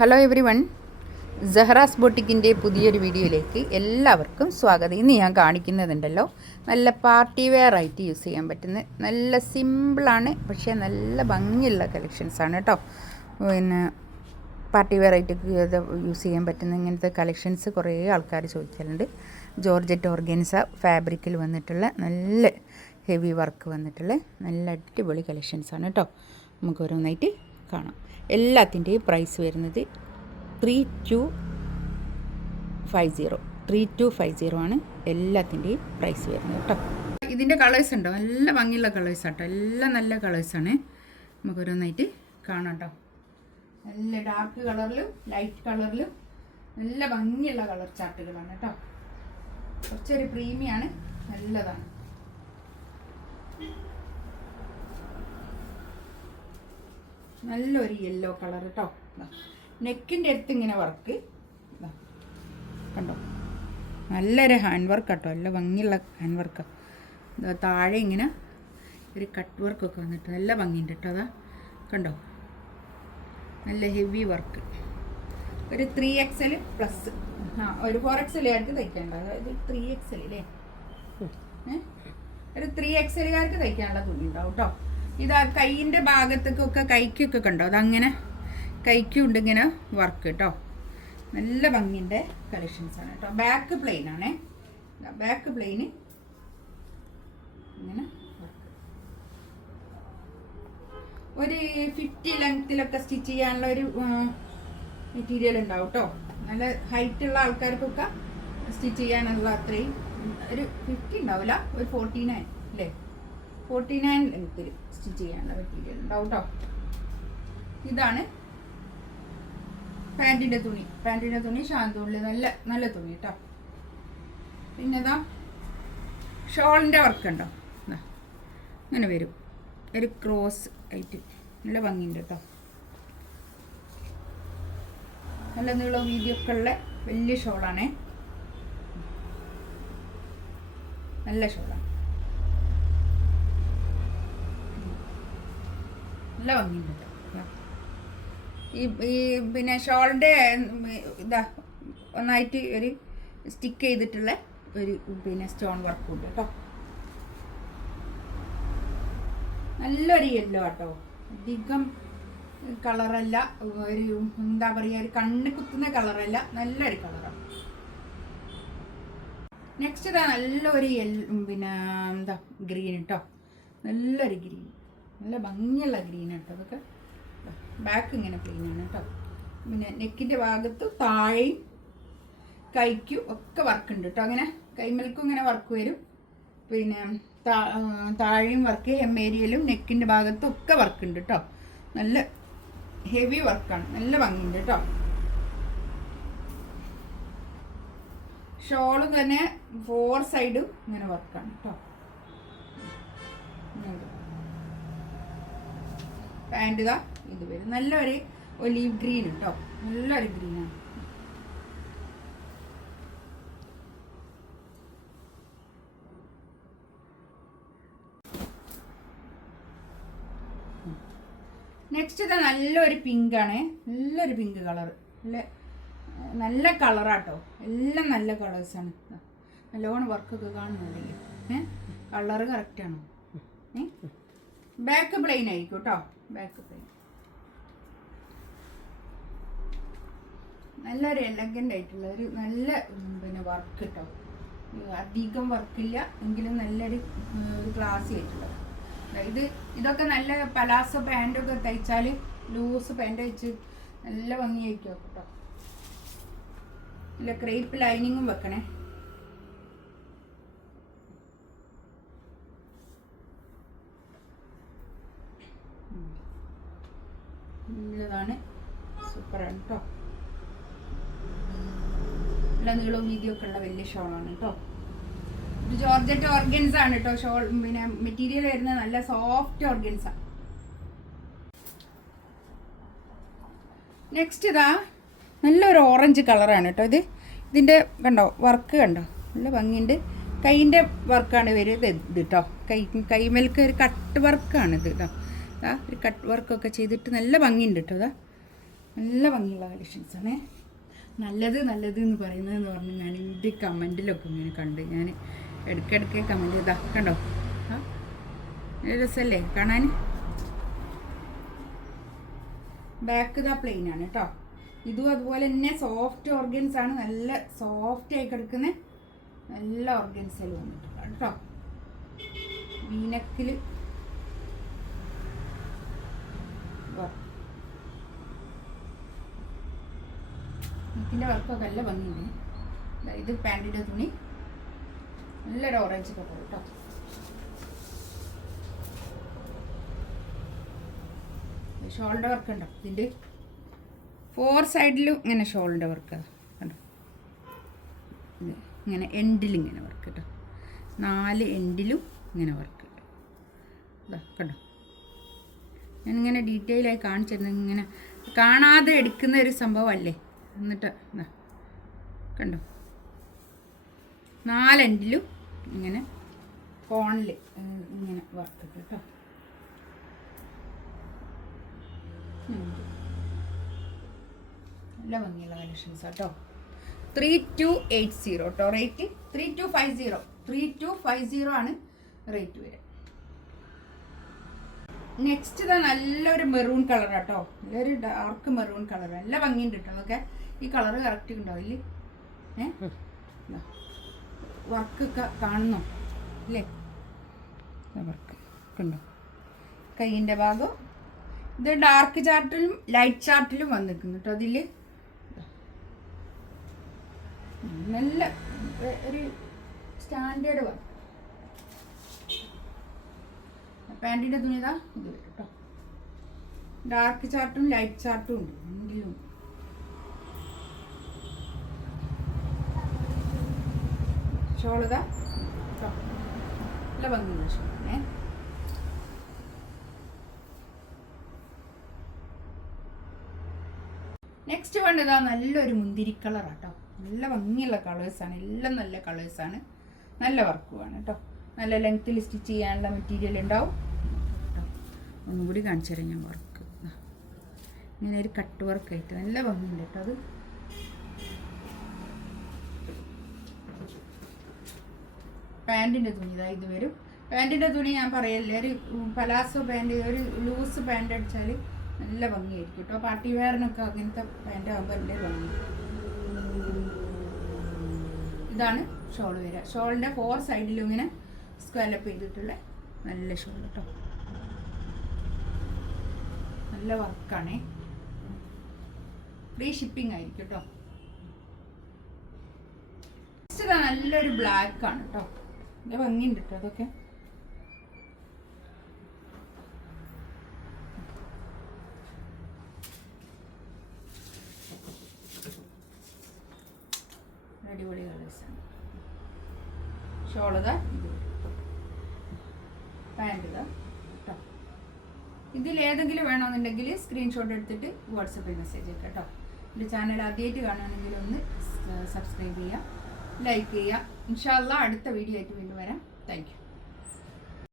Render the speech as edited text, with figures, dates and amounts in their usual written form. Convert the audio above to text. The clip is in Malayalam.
ഹലോ എവരി വൺ, സഹറാസ് ബൊട്ടിക്കിൻ്റെ പുതിയൊരു വീഡിയോയിലേക്ക് എല്ലാവർക്കും സ്വാഗതം. ഇന്ന് ഞാൻ കാണിക്കുന്നതുണ്ടല്ലോ, നല്ല പാർട്ടി വെയർ ആയിട്ട് യൂസ് ചെയ്യാൻ പറ്റുന്ന നല്ല സിമ്പിളാണ്, പക്ഷേ നല്ല ഭംഗിയുള്ള കളക്ഷൻസാണ് കേട്ടോ. പിന്നെ പാർട്ടി വെയർ ആയിട്ട് യൂസ് ചെയ്യാൻ പറ്റുന്ന ഇങ്ങനത്തെ കളക്ഷൻസ് കുറേ ആൾക്കാർ ചോദിക്കലുണ്ട്. ജോർജറ്റ് ഓർഗൻസ ഫാബ്രിക്കിൽ വന്നിട്ടുള്ള നല്ല ഹെവി വർക്ക് വന്നിട്ടുള്ള നല്ല അടിപൊളി കളക്ഷൻസാണ് കേട്ടോ. നമുക്ക് ഓരോന്നായിട്ട് കാണാം. എല്ലാത്തിൻ്റെയും പ്രൈസ് വരുന്നത് 3250 ആണ് എല്ലാത്തിൻ്റെയും പ്രൈസ് വരുന്നത് കേട്ടോ. ഇതിൻ്റെ കളേഴ്സ് ഉണ്ടോ, നല്ല ഭംഗിയുള്ള കളേഴ്സ് ആട്ടോ, എല്ലാം നല്ല കളേഴ്സാണ്. നമുക്ക് ഓരോന്നായിട്ട് കാണാം കേട്ടോ. നല്ല ഡാർക്ക് കളറിലും ലൈറ്റ് കളറിലും നല്ല ഭംഗിയുള്ള കളർ ചാർട്ടുകളാണ് കേട്ടോ. കുറച്ചൊരു പ്രീമിയാണ്, നല്ലതാണ്. നല്ലൊരു യെല്ലോ കളർ കേട്ടോ. നെക്കിൻ്റെ അടുത്ത് ഇങ്ങനെ വർക്ക് കണ്ടോ, നല്ലൊരു ഹാൻഡ് വർക്ക് കേട്ടോ, നല്ല ഭംഗിയുള്ള ഹാൻഡ് വർക്ക്. താഴെ ഇങ്ങനെ ഒരു കട്ട് വർക്കൊക്കെ വന്നിട്ട് നല്ല ഭംഗിയുണ്ട് കേട്ടോ. അതാ കണ്ടോ, നല്ല ഹെവി വർക്ക്. ഒരു 3XL പ്ലസ്, ഒരു 4XL കാർക്ക് തയ്ക്കാനുണ്ട്. അതായത് 3XL അല്ലേ, ഒരു 3XL കാർക്ക് തയ്ക്കാനുള്ള തുണി ഉണ്ടാവും കേട്ടോ. ഇത് കൈയിൻ്റെ ഭാഗത്തേക്കൊക്കെ കൈക്കൊക്കെ കണ്ടോ, അതങ്ങനെ കൈക്കുണ്ട് ഇങ്ങനെ വർക്ക് കേട്ടോ. നല്ല ഭംഗിൻ്റെ കളക്ഷൻസാണ് കേട്ടോ. ബാക്ക് പ്ലെയിൻ ആണേ, ബാക്ക് പ്ലെയിന് ഇങ്ങനെ ഒരു 50 ലെങ്ത്തിലൊക്കെ സ്റ്റിച്ച് ചെയ്യാനുള്ള ഒരു മെറ്റീരിയൽ ഉണ്ടാവും കേട്ടോ. നല്ല ഹൈറ്റുള്ള ആൾക്കാർക്കൊക്കെ സ്റ്റിച്ച് ചെയ്യാനുള്ള അത്രയും ഒരു 50 ഉണ്ടാവില്ല, ഒരു 49 അല്ലേ, 49 ലെങ്ത്തിൽ സ്റ്റിച്ച് ചെയ്യാനുള്ള മെറ്റീരിയൽ ഉണ്ടാവും കേട്ടോ. ഇതാണ് പാൻറ്റിൻ്റെ തുണി ഷാന്തൂണിൽ നല്ല നല്ല തുണി കേട്ടോ. പിന്നെ ഇതാ ഷോളിൻ്റെ വർക്ക് ഉണ്ടോ, അങ്ങനെ വരും, ഒരു ക്രോസ് ആയിട്ട് നല്ല ഭംഗിയുണ്ട് കേട്ടോ. നല്ല നീളം വീതിയൊക്കെ ഉള്ള വലിയ ഷോളാണേ, നല്ല ഷോളാണ്, നല്ല ഭംഗിയുണ്ട് കേട്ടോ. ഈ പിന്നെ ഷോളിൻ്റെ ഇതാ ഒന്നായിട്ട് ഒരു സ്റ്റിക്ക് ചെയ്തിട്ടുള്ള ഒരു പിന്നെ സ്റ്റോൺ വർക്കും ഉണ്ട് കേട്ടോ. നല്ലൊരു യെല്ലോ കേട്ടോ, അധികം കളറല്ല, ഒരു എന്താ പറയുക, ഒരു കണ്ണ് കുത്തുന്ന കളറല്ല, നല്ലൊരു കളറാണ്. നെക്സ്റ്റ് ഇതാ നല്ലൊരു പിന്നെ എന്താ ഗ്രീൻ കേട്ടോ, നല്ലൊരു ഗ്രീൻ, നല്ല ഭംഗിയുള്ള ഗ്രീൻ കേട്ടോ. അതൊക്കെ ബാക്ക് ഇങ്ങനെ പ്ലെയിനാണ് കേട്ടോ. പിന്നെ നെക്കിൻ്റെ ഭാഗത്ത് താഴെയും കൈക്കും ഒക്കെ വർക്ക് ഉണ്ട് കേട്ടോ. അങ്ങനെ കൈമൽക്കും ഇങ്ങനെ വർക്ക് വരും, പിന്നെ താഴെയും വർക്ക്, ഹെമ്മേരിയയിലും നെക്കിൻ്റെ ഭാഗത്തും ഒക്കെ വർക്ക് ഉണ്ട് കേട്ടോ. നല്ല ഹെവി വർക്കാണ്, നല്ല ഭംഗിയുണ്ട് കേട്ടോ. ഷോള് തന്നെ 4 സൈഡും ഇങ്ങനെ വർക്കാണ് കേട്ടോ. പാൻറ് ഇതാ ഇത് വരും, നല്ലൊരു ഒലീവ് ഗ്രീൻ കേട്ടോ, നല്ലൊരു ഗ്രീനാണ്. നെക്സ്റ്റ് ഇതാ നല്ലൊരു പിങ്ക് ആണേ, നല്ലൊരു പിങ്ക് കളർ, നല്ല കളറാട്ടോ, എല്ലാം നല്ല കളേഴ്സാണ്. നല്ലോണം വർക്കൊക്കെ കാണുന്നുണ്ടെങ്കിൽ കളറ് കറക്റ്റാണോ. ബാക്ക് പ്ലെയിൻ ആയിരിക്കും കേട്ടോ, ബാക്ക് പ്ലെയിൻ. നല്ലൊരു എലഗൻ്റ് ആയിട്ടുള്ള ഒരു നല്ല പിന്നെ വർക്ക് കേട്ടോ. അധികം വർക്കില്ല എങ്കിലും നല്ലൊരു ക്ലാസി ആയിട്ടുള്ളത്. ഇതൊക്കെ നല്ല പലാസോ പാൻറ്റൊക്കെ തയ്ച്ചാൽ, ലൂസ് പാൻറ്റ് വെച്ച് നല്ല ഭംഗിയായിരിക്കും കേട്ടോ. നല്ല ക്രേപ്പ് ലൈനിങ്ങും വെക്കണേ. നല്ലതാണ്, സൂപ്പറാണ് കേട്ടോ. നല്ല നീളവും വീതിയൊക്കെ ഉള്ള വലിയ ഷോളാണ് കേട്ടോ. ഇത് ജോർജറ്റ് ഓർഗൻസ ആണ് കേട്ടോ. ഷോൾ പിന്നെ മെറ്റീരിയൽ വരുന്നത് നല്ല സോഫ്റ്റ് ഓർഗൻസ. നെക്സ്റ്റ് ഇതാ നല്ലൊരു ഓറഞ്ച് കളറാണ് കേട്ടോ. ഇതിൻ്റെ കണ്ടോ വർക്ക് കണ്ടോ, നല്ല ഭംഗിയുണ്ട്. കൈയിൻ്റെ വർക്കാണ് വരുന്നത് ഇത് കേട്ടോ. കൈമേൽക്ക് ഒരു കട്ട് വർക്കാണ് ഇത് കേട്ടോ. ഒരു കട്ട് വർക്കൊക്കെ ചെയ്തിട്ട് നല്ല ഭംഗിയുണ്ട് കേട്ടോ. നല്ല ഭംഗിയുള്ള കളക്ഷൻസാണ്. നല്ലത് എന്ന് പറയുന്നതെന്ന് പറഞ്ഞ് ഞാൻ എൻ്റെ കമൻറ്റിലൊക്കെ ഇങ്ങനെ കണ്ട് ഞാൻ ഇടയ്ക്കിടയ്ക്ക് കമൻറ്റ് ചെയ്താ കണ്ടോ. രസമല്ലേ കാണാൻ. ബാക്ക് ഇതാ പ്ലെയിൻ ആണ് കേട്ടോ. ഇതും അതുപോലെ തന്നെ സോഫ്റ്റ് ഓർഗൻസ് ആണ്. നല്ല സോഫ്റ്റ് ആയി കിടക്കുന്ന നല്ല ഓർഗൻസിൽ വന്നിട്ടുള്ള കേട്ടോ. വീനക്കിൽ നെക്കിൻ്റെ വർക്കൊക്കെ നല്ല ഭംഗിയുണ്ട്. ഇത് പാൻറ്റിൻ്റെ തുണി നല്ലൊരു ഓറഞ്ച് കളർ കേട്ടോ. ഷോളിൻ്റെ വർക്ക് ഉണ്ടോ ഇതിൻ്റെ 4 സൈഡിലും ഇങ്ങനെ ഷോളിൻ്റെ വർക്ക് കണ്ടോ. ഇങ്ങനെ എൻഡിലിങ്ങനെ വർക്ക് കേട്ടോ. 4 എൻഡിലും ഇങ്ങനെ വർക്ക് ഇതാ കണ്ടോ. ഞാനിങ്ങനെ ഡീറ്റെയിൽ ആയി കാണിച്ചിരുന്നത് ഇങ്ങനെ കാണാതെ എടുക്കുന്ന ഒരു സംഭവമല്ലേ. എന്നിട്ട് കണ്ടോ 4 എൻഡിലും ഇങ്ങനെ കോണിൽ ഇങ്ങനെ വർക്ക് കേട്ടോ. നല്ല ഭംഗിയുള്ള കളക്ഷൻസ് കേട്ടോ. 3280 കേട്ടോ റേറ്റ്. 3250 ആണ് റേറ്റ് വരിക. നെക്സ്റ്റ് ഇതാ നല്ലൊരു മെറൂൺ കളർ കേട്ടോ. നല്ലൊരു ഡാർക്ക് മെറൂൺ കളർ. നല്ല ഭംഗിയുണ്ട് കേട്ടോ. അതൊക്കെ ഈ കളറ് കറക്റ്റ് ഉണ്ടാവില്ലേ. വർക്കൊക്കെ കാണുന്നോ അല്ലേ. വർക്ക് ഉണ്ടോ കൈയിൻ്റെ ഭാഗം. ഇത് ഡാർക്ക് ചാർട്ടിലും ലൈറ്റ് ചാർട്ടിലും വന്നിരിക്കുന്നു കേട്ടോ. അതിൽ നല്ല ഒരു സ്റ്റാൻഡേർഡ് വർക്ക്. പാൻറ്റിൻ്റെ തുണി ഇതാ ഇത് വരും കേട്ടോ. ഡാർക്ക് ചാർട്ടും ലൈറ്റ് ചാർട്ടും ഉണ്ട് രണ്ടിലും. ഷോളിതാ കേട്ടോ. നല്ല ഭംഗിയുള്ള ഷോളാണേ. നെക്സ്റ്റ് വേണ്ടതാ നല്ലൊരു മുന്തിരി കളറാട്ടോ. നല്ല ഭംഗിയുള്ള കളേഴ്സാണ്. എല്ലാം നല്ല കളേഴ്സാണ്. നല്ല വർക്കുമാണ് കേട്ടോ. നല്ല ലെങ്ത്തിൽ സ്റ്റിച്ച് ചെയ്യാനുള്ള മെറ്റീരിയൽ ഉണ്ടാവും. ഒന്നും കൂടി കാണിച്ചു തരാം ഞാൻ വർക്ക്. ഇങ്ങനെ ഒരു കട്ട് വർക്കായിട്ട് നല്ല ഭംഗിയുണ്ട് കേട്ടോ. അത് പാൻറ്റിൻ്റെ തുണി ഇതാ ഇത് വരും. പാൻറ്റിൻ്റെ തുണി ഞാൻ പറയല്ലേ, ഒരു പലാസോ പാൻറ്റ്, ഒരു ലൂസ് പാൻറ്റ് അടിച്ചാൽ നല്ല ഭംഗിയായിരിക്കും കേട്ടോ. പാർട്ടി വെയറിനൊക്കെ അങ്ങനത്തെ പാൻറ്റ് ആകുമ്പോൾ നല്ല ഭംഗി. ഇതാണ് ഷോൾ വരിക. ഷോളിൻ്റെ 4 സൈഡിലും ഇങ്ങനെ സ്ക്വയറപ്പ് ചെയ്തിട്ടുള്ള നല്ല ഷോൾ കേട്ടോ. നല്ല വർക്കാണേ. ഫ്രീ ഷിപ്പിംഗ് ആയിരിക്കും കേട്ടോ. നല്ലൊരു ബ്ലാക്ക് ആണ് കേട്ടോ. നല്ല ഭംഗിയുണ്ട് കേട്ടോ. അതൊക്കെ അടിപൊളി കളേഴ്സാണ്. ഷോളതാ ഇത്, പാൻറ് ഇതാ കേട്ടോ. ഇതിലേതെങ്കിലും വേണമെന്നുണ്ടെങ്കിൽ സ്ക്രീൻഷോട്ട് എടുത്തിട്ട് വാട്സപ്പിൽ മെസ്സേജ് അയക്കാം കേട്ടോ. എൻ്റെ ചാനൽ ആദ്യമായിട്ട് കാണുകയാണെങ്കിൽ ഒന്ന് സബ്സ്ക്രൈബ് ചെയ്യുക, ലൈക്ക് ചെയ്യുക. ഇൻഷാ അല്ലാഹ് അടുത്ത വീഡിയോ ആയിട്ട് വീണ്ടും വരാം. Thank you.